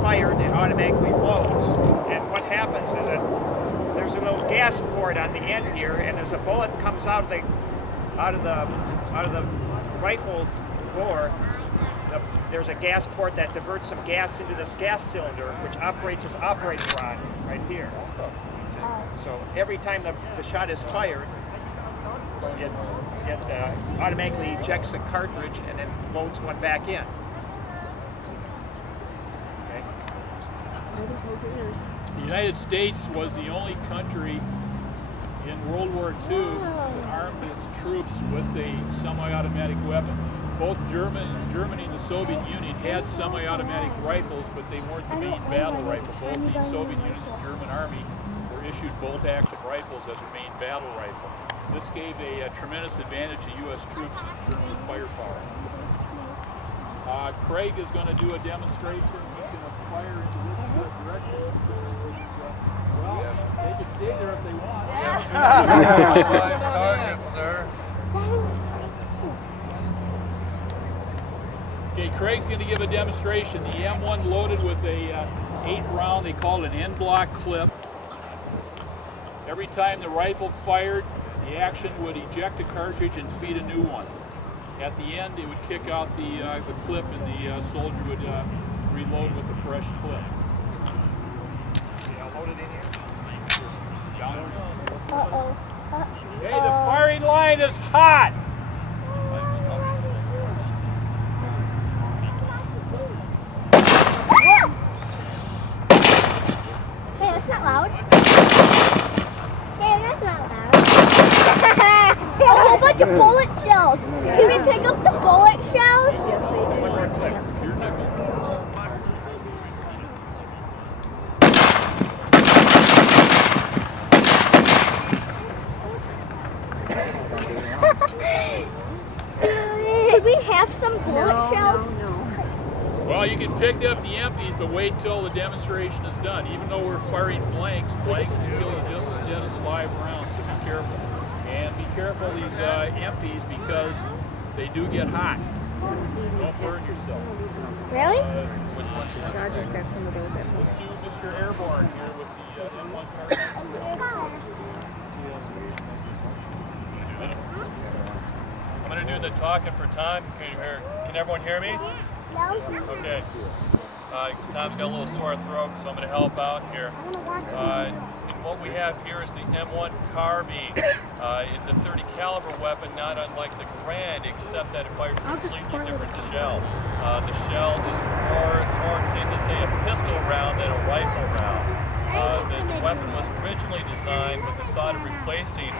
fired, it automatically loads. And what happens is that there's a little gas port on the end here, and as a bullet comes out of the rifle bore, there's a gas port that diverts some gas into this gas cylinder, which operates as operating rod right here. So every time the shot is fired, it automatically ejects a cartridge and then loads one back in. Okay. The United States was the only country in World War II that armed its troops with a semi-automatic weapon. Both Germany and the Soviet Union had semi-automatic rifles, but they weren't the main battle rifle. Both the Soviet Union and the German Army were issued bolt-action rifles as their main battle rifle. This gave a tremendous advantage to U.S. troops in terms of firepower. Craig is going to do a demonstration. He's going to fire into this direction. Well, they can stay there if they want. Five targets, sir. Okay, Craig's going to give a demonstration. The M1 loaded with a 8-round, they call it an end-block clip. Every time the rifle fired, the action would eject a cartridge and feed a new one. At the end, it would kick out the clip, and the soldier would reload with a fresh clip. Okay, I'll load it in here. Okay, the firing line is hot. Hey, that's not loud. Hey, that's not loud. A whole bunch of bullet shells. Can we pick up the bullet shells? One more clip. Could we have some bullet shells? Well, you can pick up the empties, but wait till the demonstration is done. Even though we're firing blanks can kill you just as dead as a live round, so be careful. And be careful of these empties because they do get hot. Don't burn yourself. Really? Let's do Mr. Airborne here with the M1 cartridge. I'm going to do the talking for time. Can everyone hear me? Okay. Tom's got a little sore throat, so I'm going to help out here. And what we have here is the M1 carbine. It's a 30 caliber weapon, not unlike the Grand, except that it fires a completely different shell. The shell is more akin to say a pistol round than a rifle round. The weapon was originally designed with the thought of replacing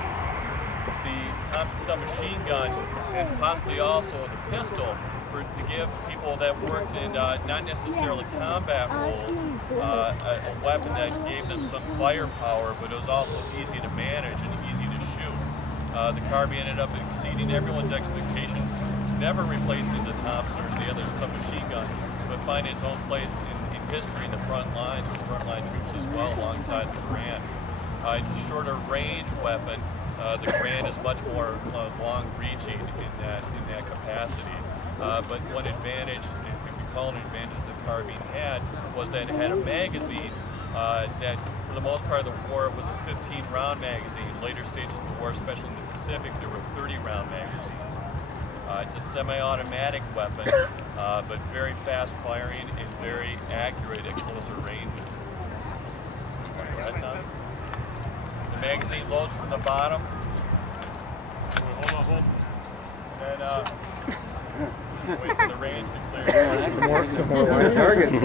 the Thompson submachine gun and possibly also the pistol to give people that worked in not necessarily combat roles a weapon that gave them some firepower, but it was also easy to manage and easy to shoot. The carbine ended up exceeding everyone's expectations, never replacing the Thompson or the other submachine gun, but finding its own place in history in the front lines with frontline troops as well, alongside the Grand. It's a shorter range weapon. The Grand is much more long-reaching in that capacity. But one advantage, if we call it an advantage, the carbine had was that it had a magazine that, for the most part of the war, was a 15-round magazine. Later stages of the war, especially in the Pacific, there were 30-round magazines. It's a semi-automatic weapon, but very fast-firing and very accurate at closer ranges. The magazine loads from the bottom. Hold on. And wait for the range to clear. Some more live targets. All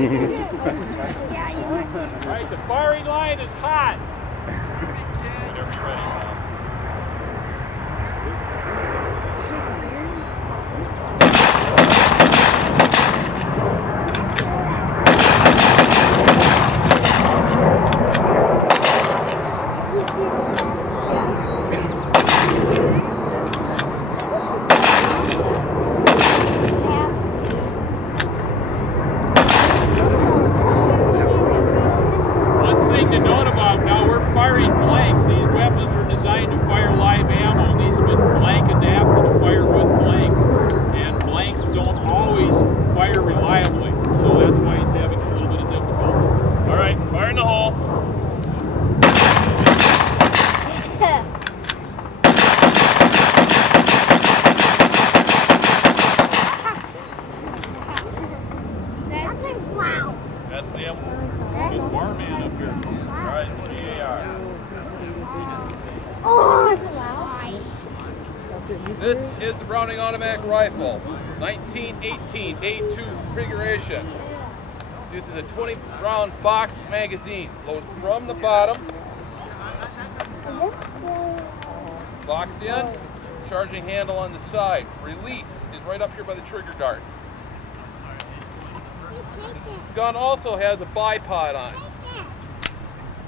right, the firing line is hot. Whenever you're ready, Tom. One thing to note about now the name? Good barman up here. All right, BAR. Oh, This is the Browning automatic rifle, 1918 A2 configuration. Uses a 20-round box magazine. Loads from the bottom. Locks in. Charging handle on the side. Release is right up here by the trigger dart. This gun also has a bipod on it.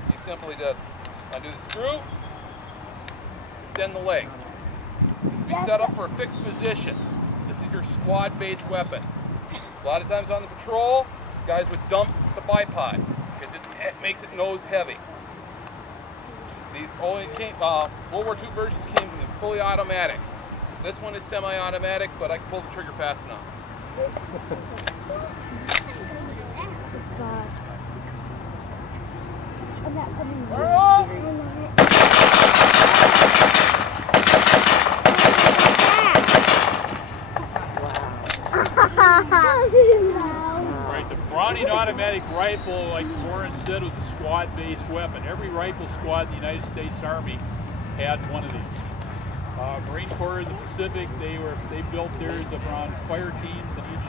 He simply does undo the screw, extend the leg. This will be set up for a fixed position. This is your squad-based weapon. A lot of times on the patrol, guys would dump the bipod because it makes it nose heavy. These only came, World War II versions came fully automatic. This one is semi-automatic, but I can pull the trigger fast enough. Right, the Browning automatic rifle, like Warren said, was a squad-based weapon. Every rifle squad in the United States Army had one of these. Marine Corps of the Pacific, they built theirs around fire teams, and each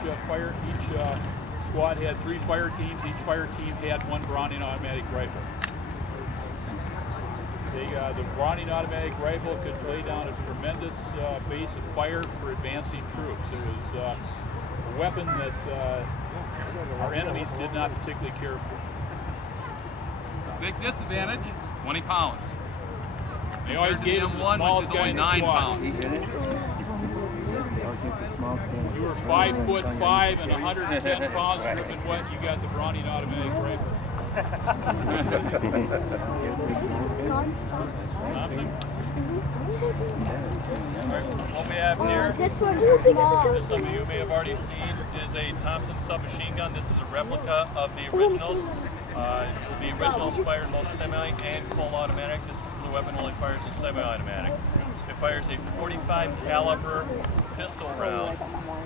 squad had 3 fire teams. Each fire team had one Browning automatic rifle. The Browning automatic rifle could lay down a tremendous base of fire for advancing troops. It was a weapon that our enemies did not particularly care for. Big disadvantage, 20 pounds. They always gave him the smallest guy in the 9 squad. pounds. You were 5'5" and 110 pounds dripping wet, you got the Browning automatic rifle. Thompson? What we have here, this one's small. as some of you may have already seen, is a Thompson submachine gun. This is a replica of the originals. The originals fired most semi and full automatic. This particular weapon only fires in semi-automatic. It fires a 45 caliber pistol round,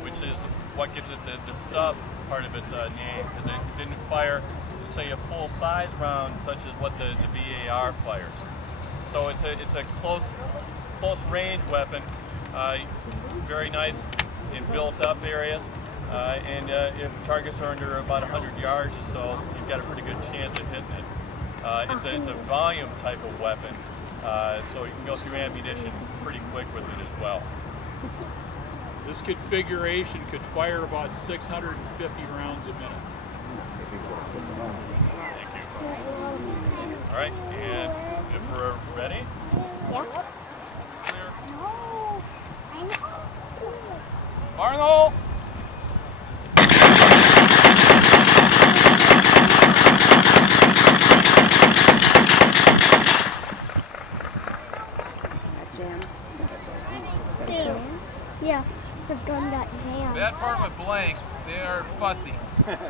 which is what gives it the sub part of its name, because it didn't fire, say, a full-size round such as what the BAR fires. So it's a close range weapon, very nice in built-up areas, and if targets are under about 100 yards or so, you've got a pretty good chance of hitting it. It's a volume type of weapon, so you can go through ammunition pretty quick with it as well. This configuration could fire about 650 rounds a minute. Thank you. All right, and if we're ready, Yeah. clear. No, I know. Arnold! Yeah, his gun got jammed. Bad part with blanks, they are fussy.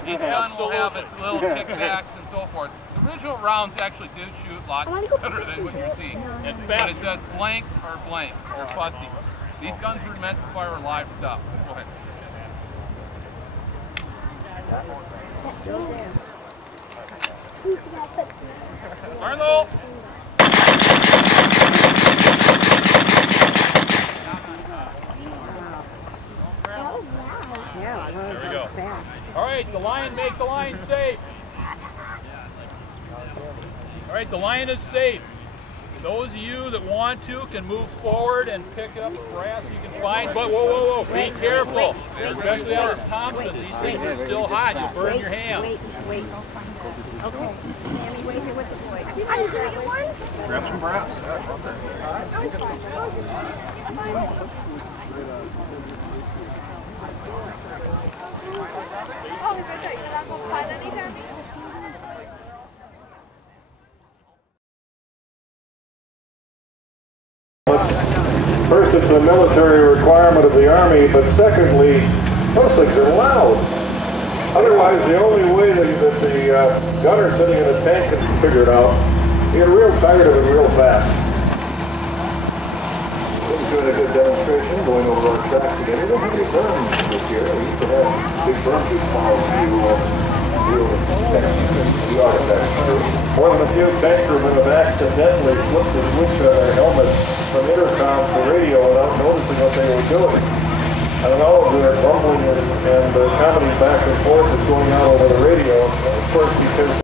Each gun will have its little kickbacks and so forth. The original rounds actually do shoot a lot better than what you're seeing. But it says blanks are blanks, or fussy. These guns were meant to fire live stuff. Go ahead. Arnold! There we go. All right, the lion, make the line safe. All right, the lion is safe. Those of you that want to can move forward and pick up brass you can find, but whoa, whoa, whoa, be careful. Especially out of Thompson, these things are still hot, you'll burn your hand. Wait. Okay. Sammy, wait here with the boy. Grab some brass. First, it's a military requirement of the Army, but secondly, those things are loud. Otherwise, the only way that the gunner sitting in a tank can figure it out, you get real tired of it real fast. We're doing a good demonstration, going over our track together. We don't have any berms this year. We used to have big berms we followed to deal with More than a few tank crewmen have accidentally flipped the switch on their helmets from intercom to radio without noticing what they were doing. And all of their rumbling and commenting back and forth is going out over the radio, of course, because